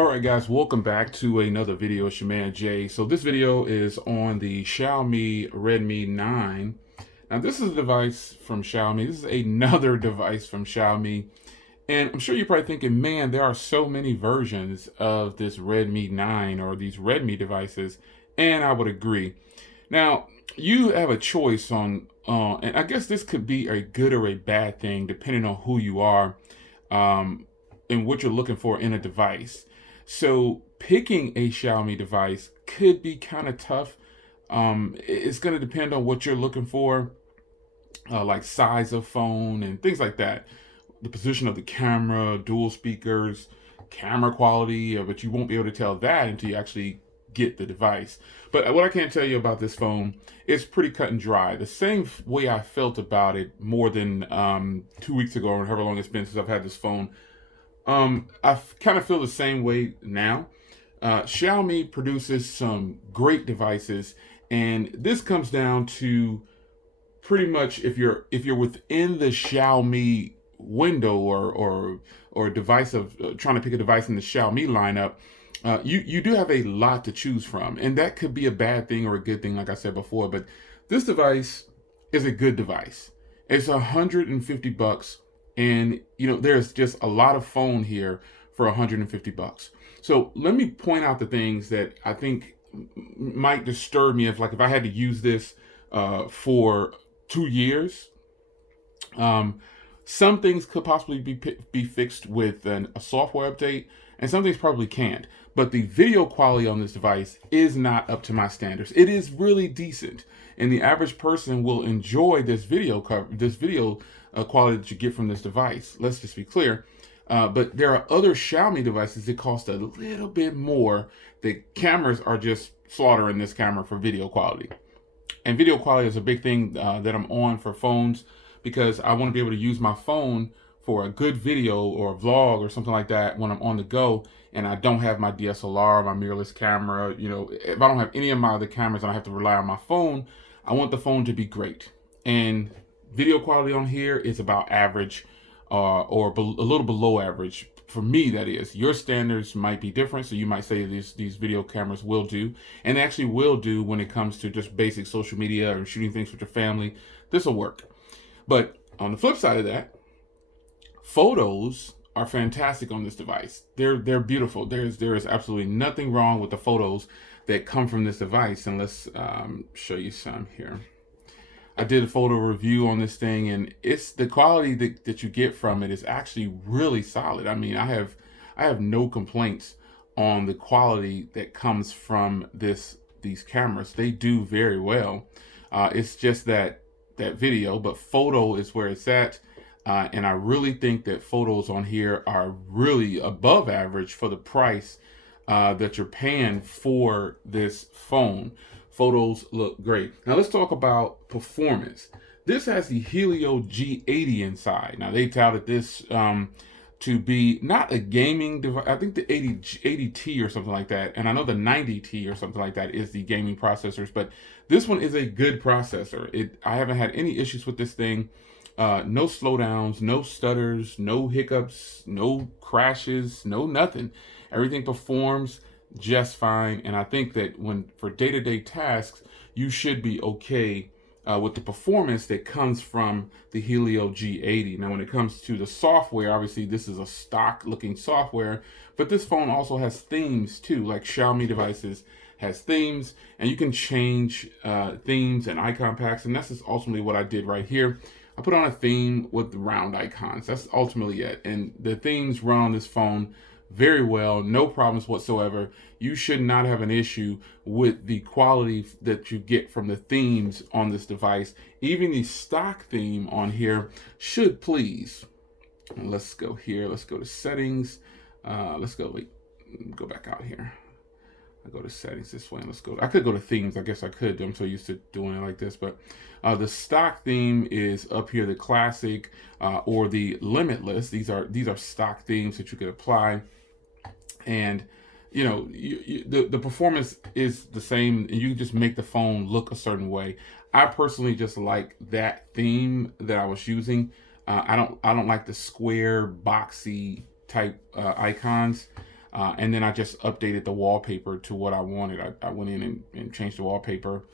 All right, guys, welcome back to another video. It's your man Jay. So this video is on the Xiaomi Redmi 9. Now this is a device from Xiaomi. This is another device from Xiaomi. And I'm sure you're probably thinking, man, there are so many versions of this Redmi 9 or these Redmi devices. And I would agree. Now, you have a choice on, and I guess this could be a good or a bad thing depending on who you are and what you're looking for in a device. So picking a Xiaomi device could be kind of tough. It's going to depend on what you're looking for, like size of phone and things like that. The position of the camera, dual speakers, camera quality, but you won't be able to tell that until you actually get the device. But what I can tell you about this phone is pretty cut and dry. The same way I felt about it more than 2 weeks ago, or however long it's been since I've had this phone. I kind of feel the same way now. Xiaomi produces some great devices, and this comes down to pretty much if you're within the Xiaomi window or device of trying to pick a device in the Xiaomi lineup. You do have a lot to choose from, and that could be a bad thing or a good thing, like I said before. But this device is a good device. It's $150, and there's just a lot of phone here for $150. So let me point out the things that I think might disturb me if I had to use this for 2 years. Some things could possibly be fixed with a software update, and some things probably can't. But the video quality on this device is not up to my standards. It is really decent, and the average person will enjoy this video quality that you get from this device. Let's just be clear. But there are other Xiaomi devices that cost a little bit more. The cameras are just slaughtering this camera for video quality. And video quality is a big thing that I'm on for phones, because I want to be able to use my phone for a good video or a vlog or something like that when I'm on the go and I don't have my DSLR, my mirrorless camera. If I don't have any of my other cameras and I have to rely on my phone, I want the phone to be great. And video quality on here is about average or a little below average. For me, that is. Your standards might be different, so you might say these video cameras will do, and they actually will do when it comes to just basic social media or shooting things with your family. This will work. But on the flip side of that, photos are fantastic on this device. They're beautiful. There is absolutely nothing wrong with the photos that come from this device. And let's show you some here. I did a photo review on this thing, and it's the quality that you get from it is actually really solid. I mean, I have no complaints on the quality that comes from these cameras. They do very well. It's just that video, but photo is where it's at. And I really think that photos on here are really above average for the price that you're paying for this phone. Photos look great. Now let's talk about performance. This has the Helio G80 inside. Now they touted this to be not a gaming device. I think the 80T or something like that, and I know the 90T or something like that is the gaming processors, but this one is a good processor. I haven't had any issues with this thing. No slowdowns, no stutters, no hiccups, no crashes, no nothing. Everything performs just fine, and I think that for day-to-day tasks, you should be okay with the performance that comes from the Helio G80. Now, when it comes to the software, obviously this is a stock-looking software, but this phone also has themes too, like Xiaomi devices has themes, and you can change themes and icon packs, and that's just ultimately what I did right here. I put on a theme with round icons. That's ultimately it, and the themes run on this phone very well, no problems whatsoever. You should not have an issue with the quality that you get from the themes on this device. Even the stock theme on here should please. Let's go here. Let's go to settings. Let's go back out here. I go to settings this way, and I could go to themes. I guess I could. I'm so used to doing it like this, but the stock theme is up here, the classic or the limitless. These are stock themes that you could apply, and the performance is the same, and you just make the phone look a certain way. I personally just like that theme that I was using. I don't like the square boxy type icons. And then I just updated the wallpaper to what I wanted. I went in and changed the wallpaper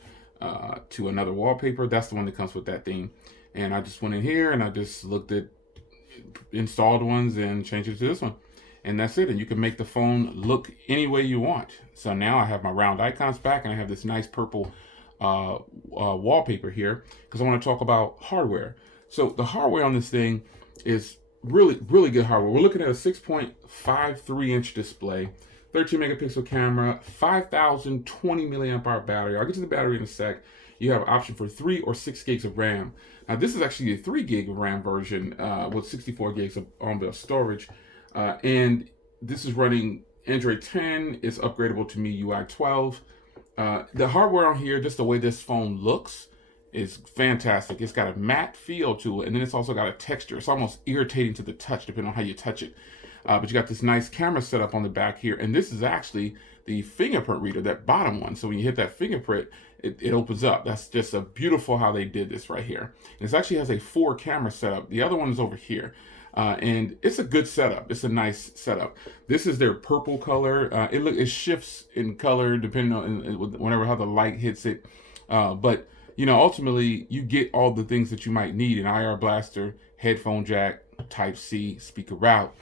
to another wallpaper. That's the one that comes with that theme. And I just went in here and I just looked at installed ones and changed it to this one. And that's it. And you can make the phone look any way you want. So now I have my round icons back and I have this nice purple wallpaper here because I want to talk about hardware. So the hardware on this thing is really, really good hardware. We're looking at a 6.53 inch display, 13 megapixel camera, 5,020 milliamp hour battery. I'll get to the battery in a sec. You have an option for 3 or 6 gigs of RAM. Now this is actually a 3 gig of RAM version with 64 gigs of onboard storage. And this is running Android 10. It's upgradable to MIUI 12. The hardware on here, just the way this phone looks, is fantastic. It's got a matte feel to it, and then it's also got a texture. It's almost irritating to the touch, depending on how you touch it. But you got this nice camera setup on the back here, and this is actually the fingerprint reader, that bottom one. So when you hit that fingerprint, it opens up. That's just a beautiful how they did this right here. And it actually has a 4 camera setup. The other one is over here. And it's a good setup. It's a nice setup. This is their purple color. It shifts in color depending on whenever how the light hits it. But you know, ultimately, you get all the things that you might need: an IR blaster, headphone jack, Type-C, speaker route,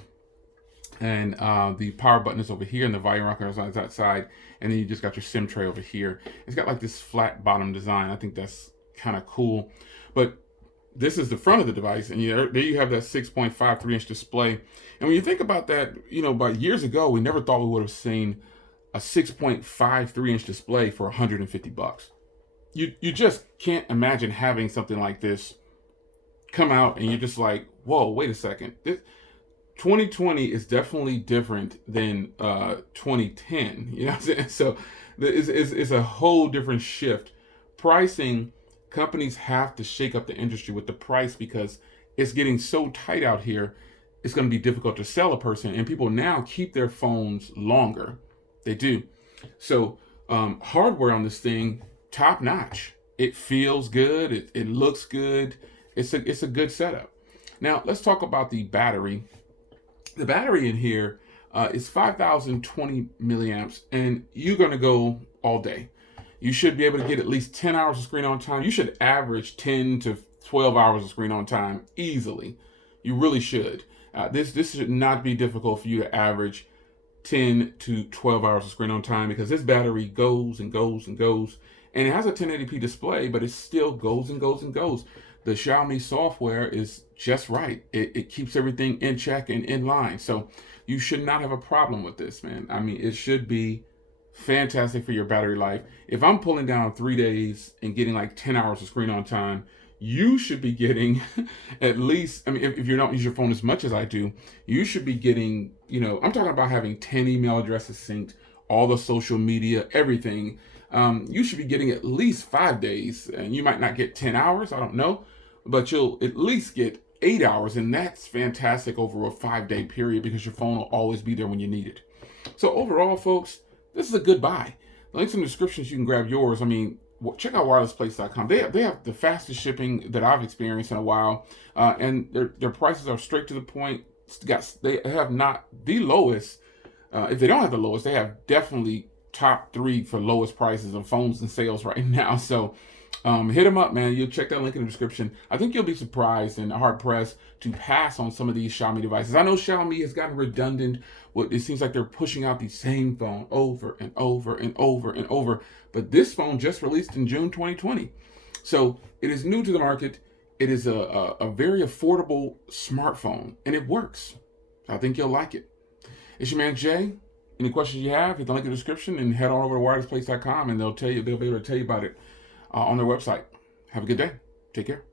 and the power button is over here, and the volume rocker is on that side. And then you just got your SIM tray over here. It's got like this flat bottom design. I think that's kind of cool. But this is the front of the device, and there you have that 6.53 inch display. And when you think about that, you know, about years ago, we never thought we would have seen a 6.53 inch display for $150. You just can't imagine having something like this come out, and you're just like, whoa, wait a second. This 2020 is definitely different than 2010. You know what I'm saying? So it's a whole different shift. Pricing. Companies have to shake up the industry with the price because it's getting so tight out here. It's going to be difficult to sell a person, and people now keep their phones longer. They do. So hardware on this thing, top notch. It feels good. It looks good. It's a good setup. Now let's talk about the battery. The battery in here is 5,020 milliamps, and you're going to go all day. You should be able to get at least 10 hours of screen on time. You should average 10 to 12 hours of screen on time easily. You really should. This should not be difficult for you to average 10 to 12 hours of screen on time because this battery goes and goes and goes. And it has a 1080p display, but it still goes and goes and goes. The Xiaomi software is just right. It keeps everything in check and in line. So you should not have a problem with this, man. I mean, it should be fantastic for your battery life. If I'm pulling down 3 days and getting like 10 hours of screen on time, you should be getting at least, I mean, if you don't use your phone as much as I do, you should be getting, you know, I'm talking about having 10 email addresses synced, all the social media, everything. You should be getting at least 5 days, and you might not get 10 hours, I don't know, but you'll at least get 8 hours, and that's fantastic over a 5-day period because your phone will always be there when you need it. So overall, folks, this is a good buy. The links in the description so you can grab yours. I mean, check out wirelessplace.com. They have the fastest shipping that I've experienced in a while, and their prices are straight to the point. They have not the lowest. If they don't have the lowest, they have definitely top 3 for lowest prices of phones and sales right now. So hit them up, man. You'll check that link in the description. I think you'll be surprised and hard pressed to pass on some of these Xiaomi devices. I know Xiaomi has gotten redundant. It seems like they're pushing out the same phone over and over and over and over. But this phone just released in June 2020. So it is new to the market. It is a very affordable smartphone, and it works. I think you'll like it. It's your man Jay. Any questions you have, hit the link in the description and head on over to wirelessplace.com, and they'll be able to tell you about it on their website. Have a good day. Take care.